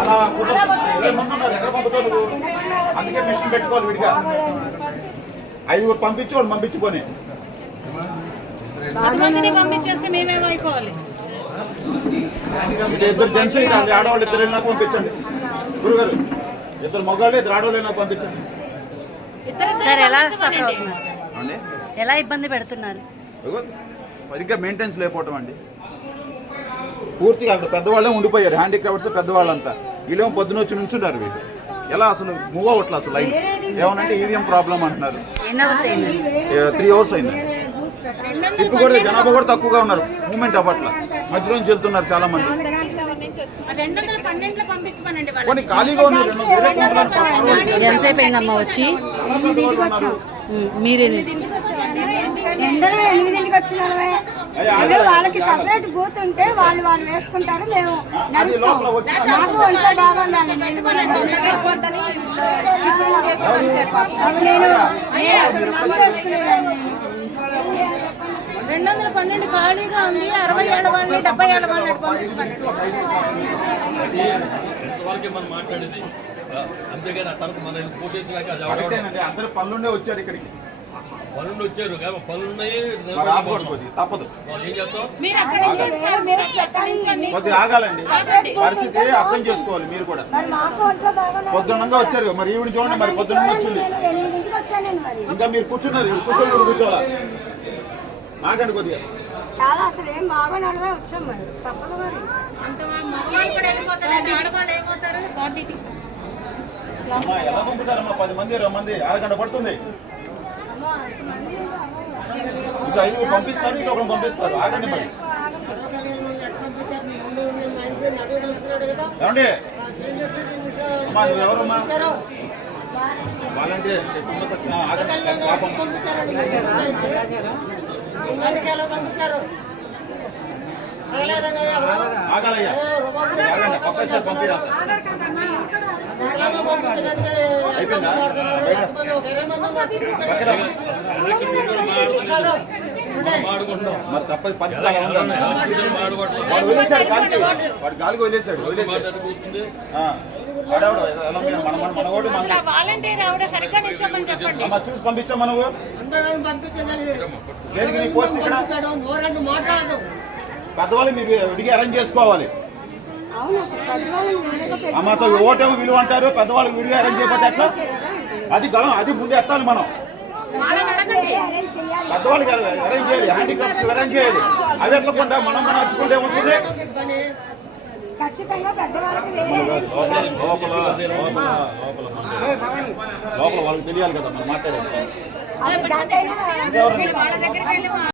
అలా ముందున్నారు ఎక్కడ పంపుతావు నువ్వు? అందుకే మిషన్ పెట్టుకోవాలి విడిగా. 5 పంపించి వాళ్ళు పంపించుకొని పంపించేస్తే మేమేమైపోవాలి? ఇద్దరు జెంట్స్ ఆడవాళ్ళు 2 వెళ్ళినా పంపించండి. గురుగారు 2 మగవాళ్ళు 2 ఆడవాళ్ళు అయినా పంపించండి. సార్ ఎలా ఇబ్బంది పెడుతున్నారు? సరిగ్గా మెయింటెనెన్స్ లేకపోవటం అండి. పూర్తిగా అక్కడ పెద్దవాళ్ళే ఉండిపోయారు, హ్యాండిక్రాఫ్ట్స్ పెద్దవాళ్ళంతా. వీళ్ళేమో పొద్దున వచ్చి నుంచున్నారు. వీళ్ళు ఎలా అసలు మూవ్ అవ్వట్లే అసలు లైన్. ఏమనంటే ఈవీఎం ప్రాబ్లం అంటున్నారు. 3 అవర్స్ అయింది. ఇప్పుడు కూడా జనాభా కూడా తక్కువగా ఉన్నారు, మూవ్మెంట్ అవ్వట్ల. మధ్యలోంచి వెళ్తున్నారు చాలా మంది. కొన్ని ఖాళీగా ఉన్నారు. ఎంతసేపు అయిందమ్మా వచ్చి? మీరు 8ంటికి వచ్చినామే. వాళ్ళకి సపరేట్ బూత్ ఉంటే వాళ్ళు వేసుకుంటారు, మేము నడుస్తాం. నాకు ఒంట్లో బాగుందండి. నేను 212 ఖాళీగా ఉంది. 60 ఏళ్ళ వాళ్ళని 70 ఏళ్ళ వాళ్ళని పంపించమని. అందరూ పనులుండే వచ్చారు ఇక్కడికి. పనులు వచ్చారు తప్పదు. కొద్దిగా ఆగాలండి. పరిస్థితి అర్థం చేసుకోవాలి మీరు కూడా. పొద్దున్నంగా వచ్చారు మరి ఈవిడ చూడండి, మరి పొద్దున్న వచ్చింది. ఇంకా మీరు కూర్చున్నారు, కూర్చోవాలా? ఆగండి కొద్దిగా. చాలా అసలు ఏం బాగున్నాడమే వచ్చాం మరి, తప్పదు మరి. ఎలా పంపుతారమ్మా? 10 మంది 20 మంది 6 గంట పడుతుంది. ఇంకా 5 పంపిస్తారు, ఇంకా 1 పంపిస్తారు. ఆగండి మరి. ఏమండి అమ్మా, ఎవరమ్మా? వాలంటీర్ ఆగాలయ్యా. పంపిరా అయిపోయిందా? మరి తప్పది. పరిస్థితి వాడు వదిలేశాడు, వాడు గాలికి వదిలేశాడు. మనవాడు చూసి పంపించాం. మనవు లేదు నీ పోస్ట్ ఇక్కడ. పెద్దవాళ్ళు మీరు విడిగా అరేంజ్ చేసుకోవాలి. అమ్మతో ఓటేమో విలువ అంటారు, పెద్దవాళ్ళు విడిగా అరేంజ్ చేయకపోతే ఎట్లా? అది ముందు ఎత్తాలి మనం. పెద్దవాళ్ళకి అరేంజ్ చేయాలి, హ్యాండిక్రాఫ్ట్స్ అరేంజ్ చేయాలి. అవి ఎత్తకుండా మనం నడుచుకుంటే వస్తుంది. లోపల వాళ్ళకి తెలియాలి కదా మనం మాట్లాడేది.